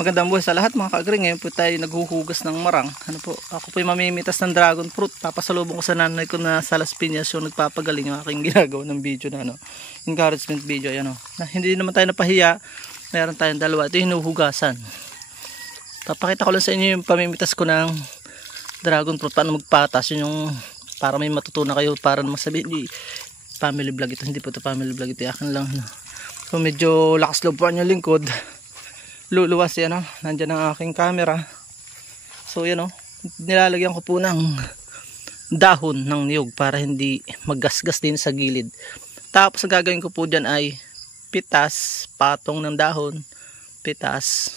Magandang buhay sa lahat mga ka-agri. Ngayon po tayo naghuhugas ng marang. Ako po yung mamimitas ng dragon fruit. Papasalubong ko sa nanay ko na sa Las Piñas yung nagpapagaling yung aking ginagawa ng video na encouragement video. Na hindi naman tayo napahiya. Meron tayong dalawa. Ito yung hinuhugasan. Papakita ko lang sa inyo yung pamimitas ko ng dragon fruit. Paano magpatas. Yun yung para may matutunan kayo. Para naman sabihin, family vlog ito. Hindi po ito family vlog ito. Akin lang. So medyo lakas loob po ang lingkod. Luluwas yan, nandyan ang aking camera. So yan, nilalagyan ko po ng dahon ng niyog para hindi maggasgas din sa gilid. Tapos ang gagawin ko po dyan ay pitas, patong ng dahon, pitas,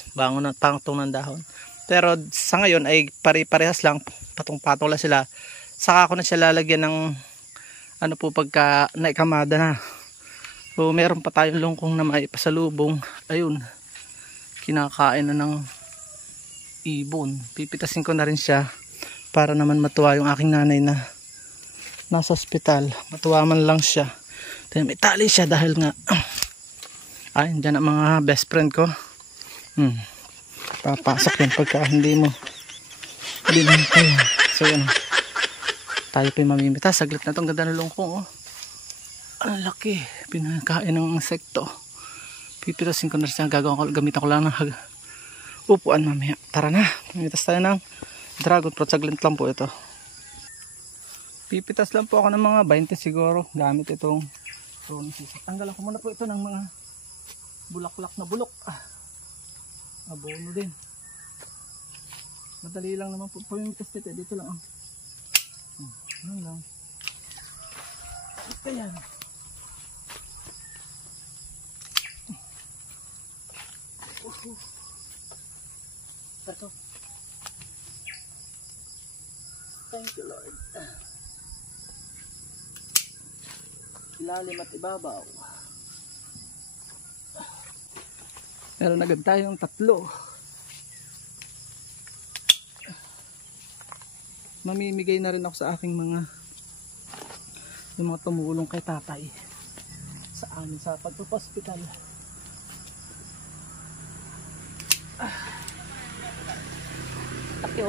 pangtong ng dahon. Pero sa ngayon ay pare-parehas lang, patong-patong lang sila. Saka ko na siya lalagyan ng pagka naikamada na. So meron pa tayong lungkong na may pasalubong. Ayun, kinakain na ng ibon. Pipitasin ko na rin siya para naman matuwa yung aking nanay na nasa ospital. Matuwa man lang siya. May tali siya dahil nga ay, dyan ang mga best friend ko. Papasok yan pagka hindi mo tayo. So yan, tayo pa yung mamimita. Saglit na itong ganda ng lungkong. Ang laki. Pinakain ng insekto. Pipitasin ko na siya. Gamitan ko lang ng upuan mamaya. Tara na. Pimitas tayo ng dragon fruit. Saglit lang po ito. Pipitas lang po ako ng mga 20 siguro. Gamit itong tanggalan ko muna po ito ng mga bulaklak na bulok. Abono din. Madali lang naman po pimitas dito. Dito lang. Ano lang. Ayan. Ito. Thank you Lord. Ilalim at ibabaw. Meron agad tayong 3. Mamimigay na rin ako sa aking mga tumulong kay tatay sa amin sa pagpapaspital. Laki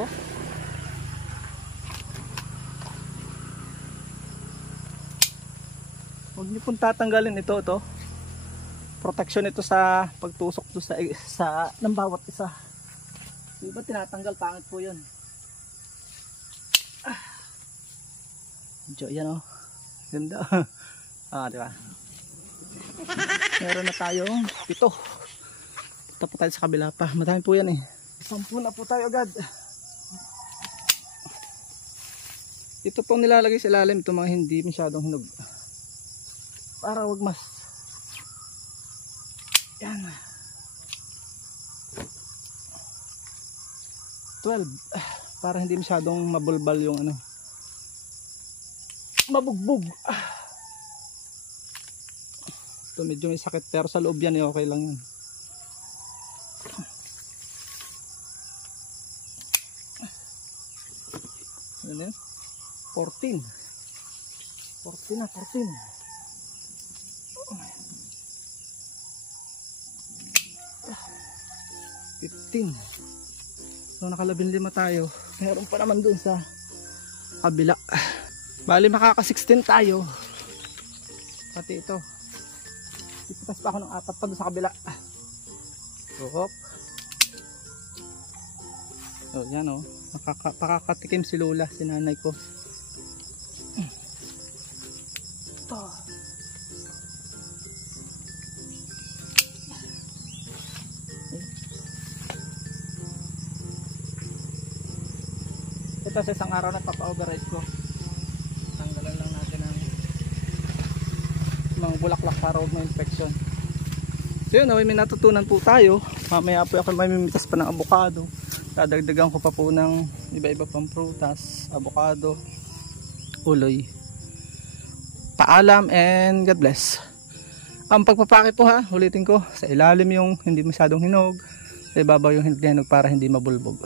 Huwag niyo pong tatanggalin ito. Protection ito sa pagtusok do sa ng bawat isa. Diba tinatanggal, pangit po yun. Medyo yan ganda. Diba? Meron na tayong 7. Punta po tayo sa kabila pa. Madami po yan 10 na po tayo agad. Ito pong nilalagay sa ilalim. Ito mga hindi masyadong hinog. Para wag mas. Yan. 12. Para hindi masyadong mabulbal yung mabugbog. Ito medyo may sakit pero sa loob yan okay lang yun. Ano 14 na 14. 15. So naka-15 tayo. Meron pa naman dun sa kabila. Bali makaka-16 tayo. Pati ito. Ipitas pa ako ng 4 pa dun sa kabila. Hop. So yan pakakatikim si Lola, si nanay ko. Ito. Ito sa isang araw na papa-override ko. Tanggalan lang natin ang mga bulaklak para huwag ma-infection. So yun, may natutunan po tayo. Mamaya po ako mamimitas pa ng avocado. Dadagdagan ko pa po ng iba-iba pang prutas, avocado, uloy. Paalam and God bless. Ang pagpapake po ulitin ko, sa ilalim yung hindi masyadong hinog, sa ibabaw yung hindi hinog para hindi mabulbog.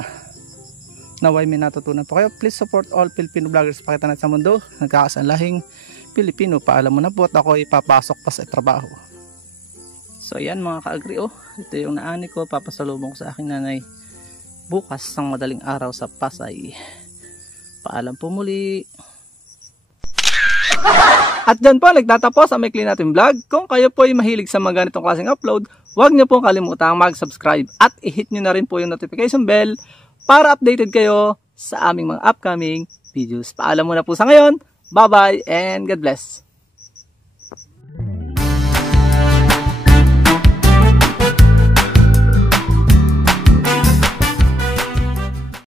Naway may natutunan po kayo. Please support all Filipino vloggers pakita natin sa mundo. Nagkakasanlahing Pilipino. Paalam mo na po at ako ipapasok pa sa trabaho. So ayan mga ka-agri, oh, ito yung naani ko, papasalubong ko sa aking nanay bukas ng madaling araw sa Pasay. Paalam po muli. At dyan po nagtatapos ang maikli natin vlog. Kung kayo po ay mahilig sa mga ganitong klaseng upload, huwag niyo pong kalimutang mag-subscribe at i-hit niyo na rin po yung notification bell para updated kayo sa aming mga upcoming videos. Paalam muna po sa ngayon. Bye bye and God bless.